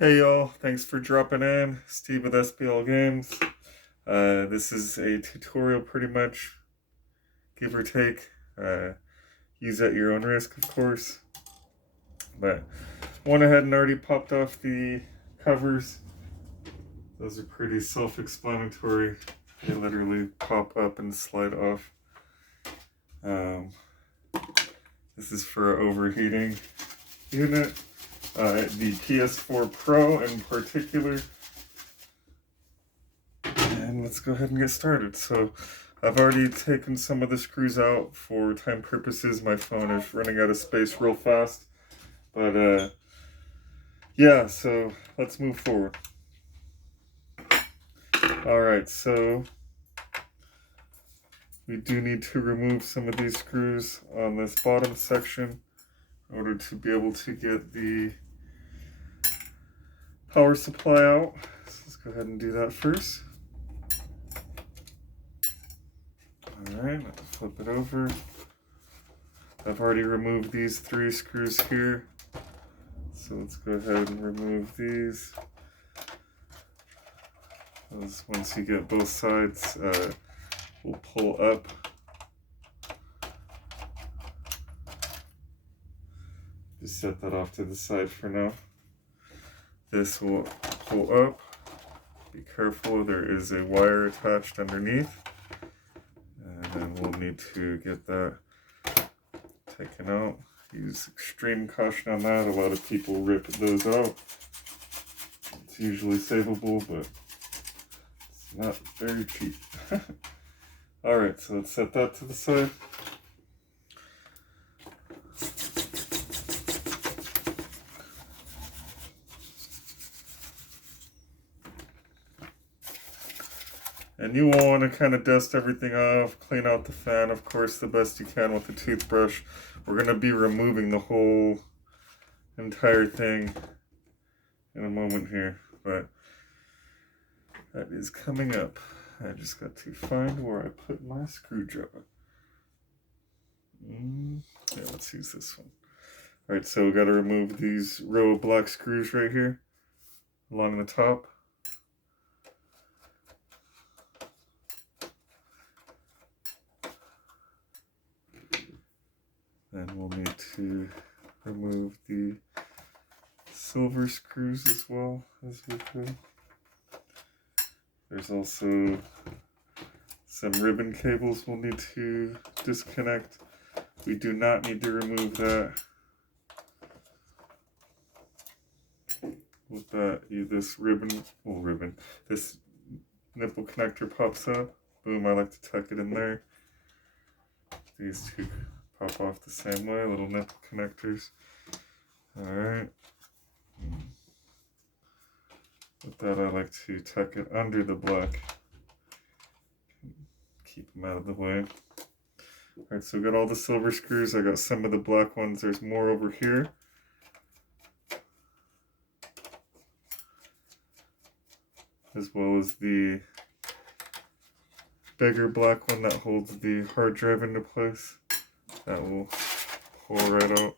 Hey y'all, thanks for dropping in. Steve with SBL Games. This is a tutorial pretty much, give or take. Use at your own risk, of course. But went ahead and already popped off the covers. Those are pretty self-explanatory. They literally pop up and slide off. This is for overheating unit. The PS4 Pro in particular. And let's go ahead and get started. So I've already taken some of the screws out for time purposes. My phone is running out of space real fast. But yeah, so let's move forward. Alright, so we do need to remove some of these screws on this bottom section in order to be able to get the power supply out. So let's go ahead and do that first. Alright, let's flip it over. I've already removed these 3 screws here. So let's go ahead and remove these. Once you get both sides, we'll pull up. Just set that off to the side for now. This will pull up. Be careful, there is a wire attached underneath. And then we'll need to get that taken out. Use extreme caution on that. A lot of people rip those out. It's usually savable, but it's not very cheap. Alright, so let's set that to the side. And you will want to kind of dust everything off, clean out the fan, of course, the best you can with a toothbrush. We're going to be removing the whole entire thing in a moment here, but that is coming up. I just got to find where I put my screwdriver. Yeah, let's use this one. Alright, so we got to remove these row of black screws right here along the top. Then we'll need to remove the silver screws as well as we could. There's also some ribbon cables we'll need to disconnect. We do not need to remove that. With that, this this nipple connector pops up. Boom, I like to tuck it in there. These two pop off the same way, little nipple connectors. Alright. With that, I like to tuck it under the black. Keep them out of the way. Alright, so we got all the silver screws. I got some of the black ones. There's more over here. As well as the bigger black one that holds the hard drive into place. That will pull right out.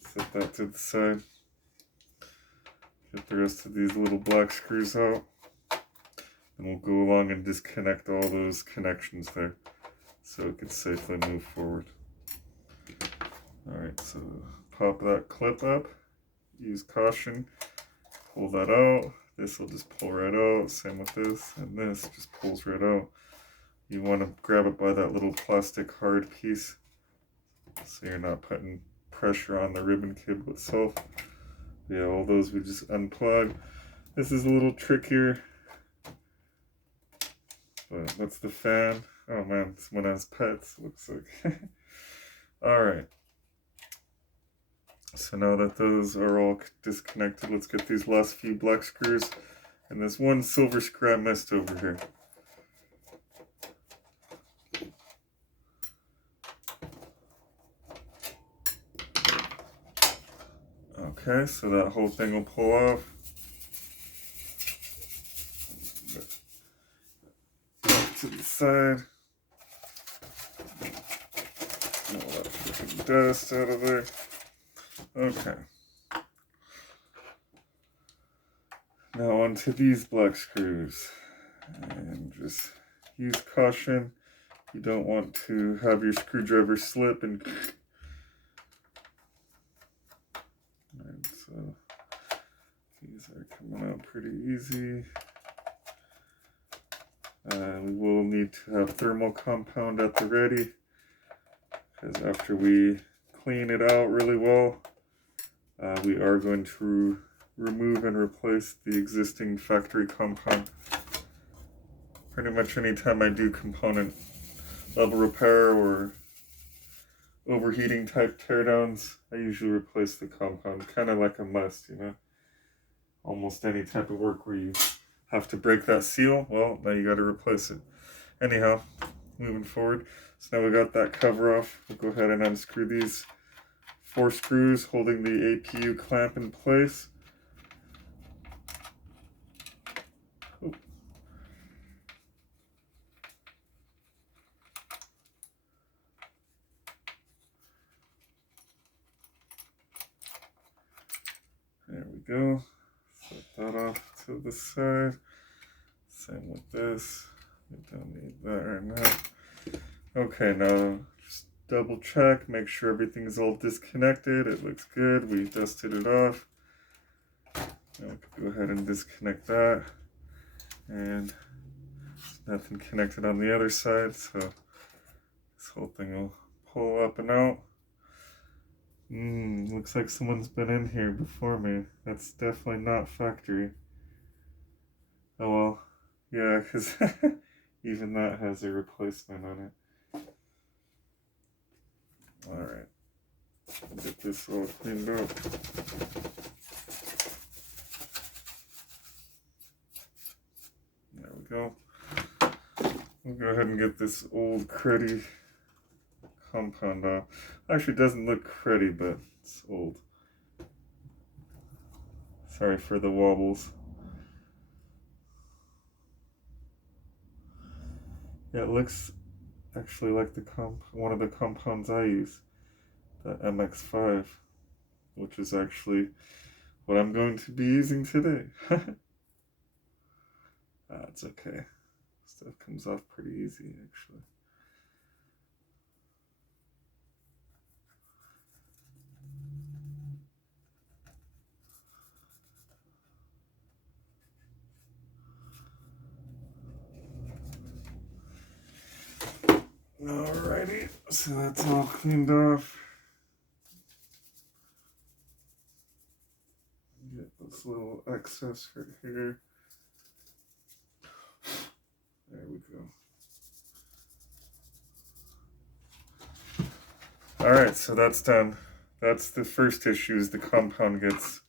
Set that to the side. Get the rest of these little black screws out. And we'll go along and disconnect all those connections there so it can safely move forward. Alright, so pop that clip up. Use caution. Pull that out. This will just pull right out. Same with this. And this just pulls right out. You want to grab it by that little plastic hard piece so you're not putting pressure on the ribbon cable itself. Yeah, all those we just unplug. This is a little trickier. But that's the fan. Oh man, someone has pets, looks like. Alright. So now that those are all disconnected, let's get these last few black screws. And there's one silver screw I missed over here. Okay, so that whole thing will pull off. Back to the side. Get all that freaking dust out of there. Okay. Now onto these black screws, and just use caution. You don't want to have your screwdriver slip and so these are coming out pretty easy. We will need to have thermal compound at the ready, because after we clean it out really well, we are going to remove and replace the existing factory compound. Pretty much anytime I do component level repair or overheating type teardowns, I usually replace the compound, kind of like a must, you know. Almost any type of work where you have to break that seal, well, now you got to replace it. Anyhow, moving forward, so now we got that cover off. We'll go ahead and unscrew these 4 screws holding the APU clamp in place. Oh. There we go. Set that off to the side. Same with this. We don't need that right now. Okay, now just double check, make sure everything's all disconnected. It looks good. We dusted it off. Now we can go ahead and disconnect that. And there's nothing connected on the other side, so this whole thing will pull up and out. Looks like someone's been in here before me. That's definitely not factory. Oh well, yeah, because even that has a replacement on it. Alright, get this all cleaned up. There we go. We'll go ahead and get this old cruddy compound off. Actually, it doesn't look cruddy, but it's old. Sorry for the wobbles. Yeah, it looks actually like the one of the compounds I use, the MX5, which is actually what I'm going to be using today. It's okay. Stuff comes off pretty easy, actually. Alrighty, so that's all cleaned off. Get this little excess right here. There we go. Alright, so that's done. That's the first issue, is the compound gets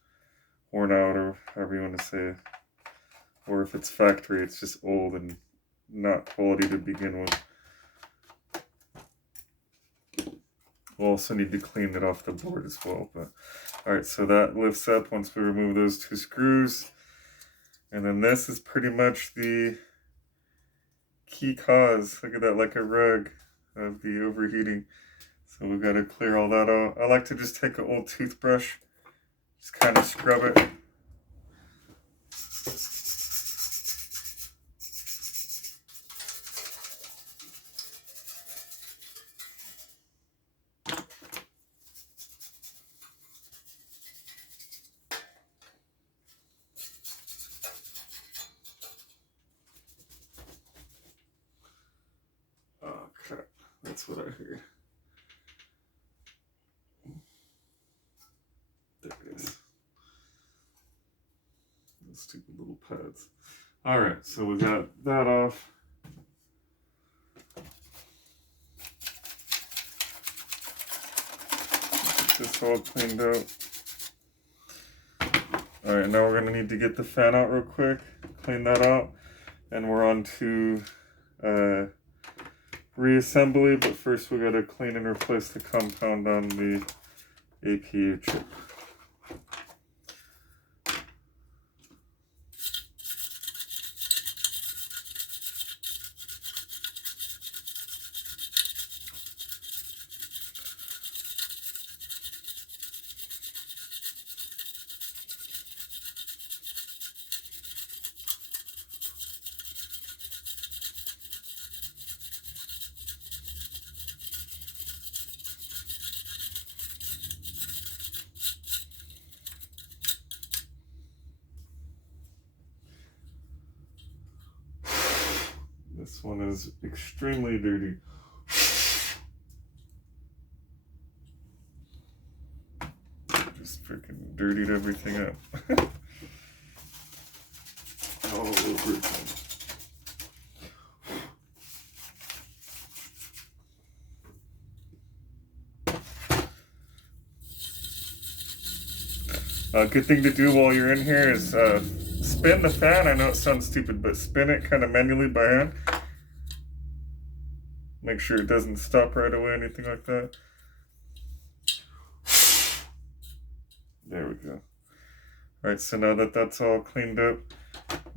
worn out, or however you want to say it. Or if it's factory, it's just old and not quality to begin with. We'll also need to clean it off the board as well. But alright, so that lifts up once we remove those 2 screws. And then this is pretty much the key cause. Look at that, like a rug of the overheating. So we've got to clear all that out. I like to just take an old toothbrush, just kind of scrub it. Oh crap, that's what I heard. There it is. Those stupid little pads. Alright, so we got that off. Get this all cleaned out. Alright, now we're going to need to get the fan out real quick, clean that out, and we're on to reassembly, but first we got to clean and replace the compound on the APU chip. This one is extremely dirty. Just freaking dirtied everything up. All over again. A good thing to do while you're in here is spin the fan. I know it sounds stupid, but spin it kind of manually by hand. Make sure it doesn't stop right away, anything like that. There we go. Alright, so now that that's all cleaned up,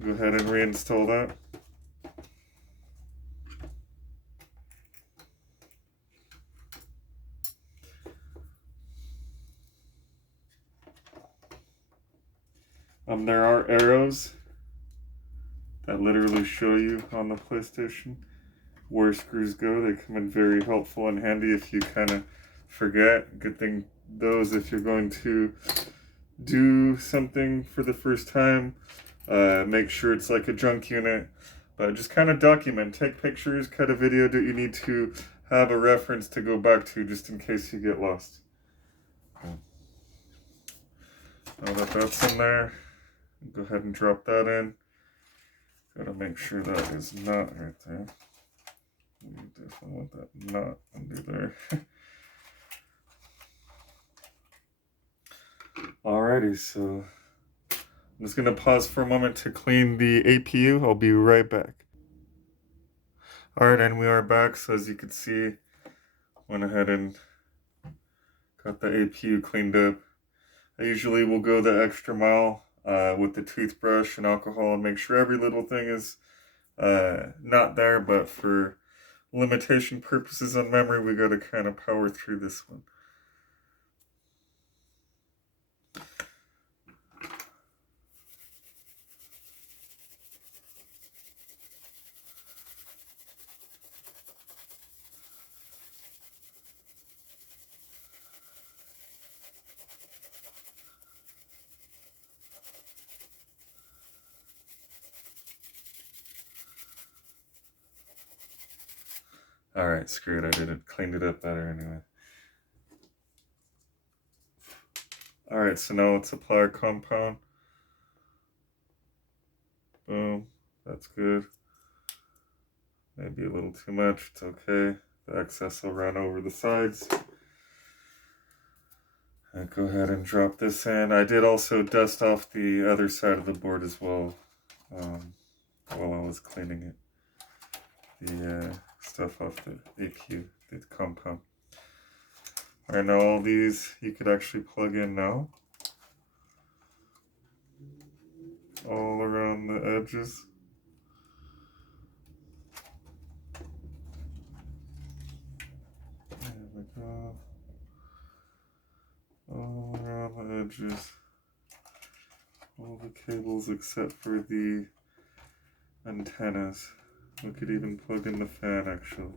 go ahead and reinstall that. There are arrows that literally show you on the PlayStation where screws go. They come in very helpful and handy if you kind of forget. Good thing those if you're going to do something for the first time. Make sure it's like a junk unit, but just kind of document, take pictures, cut a video that you need to have a reference to go back to just in case you get lost. Now that that's in there, go ahead and drop that in. Gotta make sure that is not right there. You definitely want that not under there. Alrighty, so I'm just gonna pause for a moment to clean the APU. I'll be right back. Alright, and we are back. So as you can see, went ahead and got the APU cleaned up. I usually will go the extra mile with the toothbrush and alcohol and make sure every little thing is not there, but for limitation purposes on memory, we got to kind of power through this one. Alright, screw it, I did it. Cleaned it up better anyway. Alright, so now let's apply our compound. Boom, that's good. Maybe a little too much, it's okay. The excess will run over the sides. And go ahead and drop this in. I did also dust off the other side of the board as well while I was cleaning it. The stuff off the APU, the compound. Alright, now all these you could actually plug in now. All around the edges. There we go. All around the edges. All the cables except for the antennas. We could even plug in the fan actually.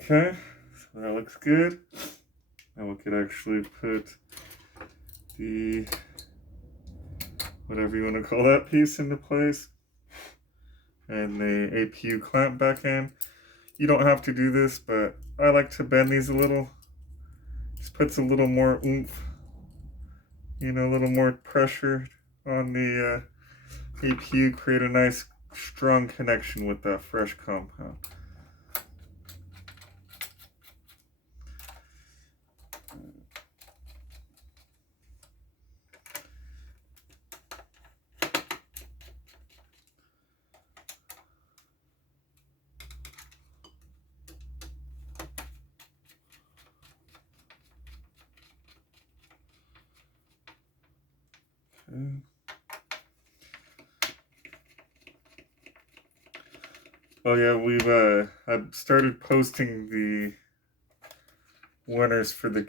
Okay, so that looks good. Now we could actually put the, whatever you want to call that piece, into place. And the APU clamp back in. You don't have to do this, but I like to bend these a little. Just puts a little more oomph, you know, a little more pressure on the APU, create a nice strong connection with that fresh compound. Okay. Oh yeah, we've I've started posting the winners for the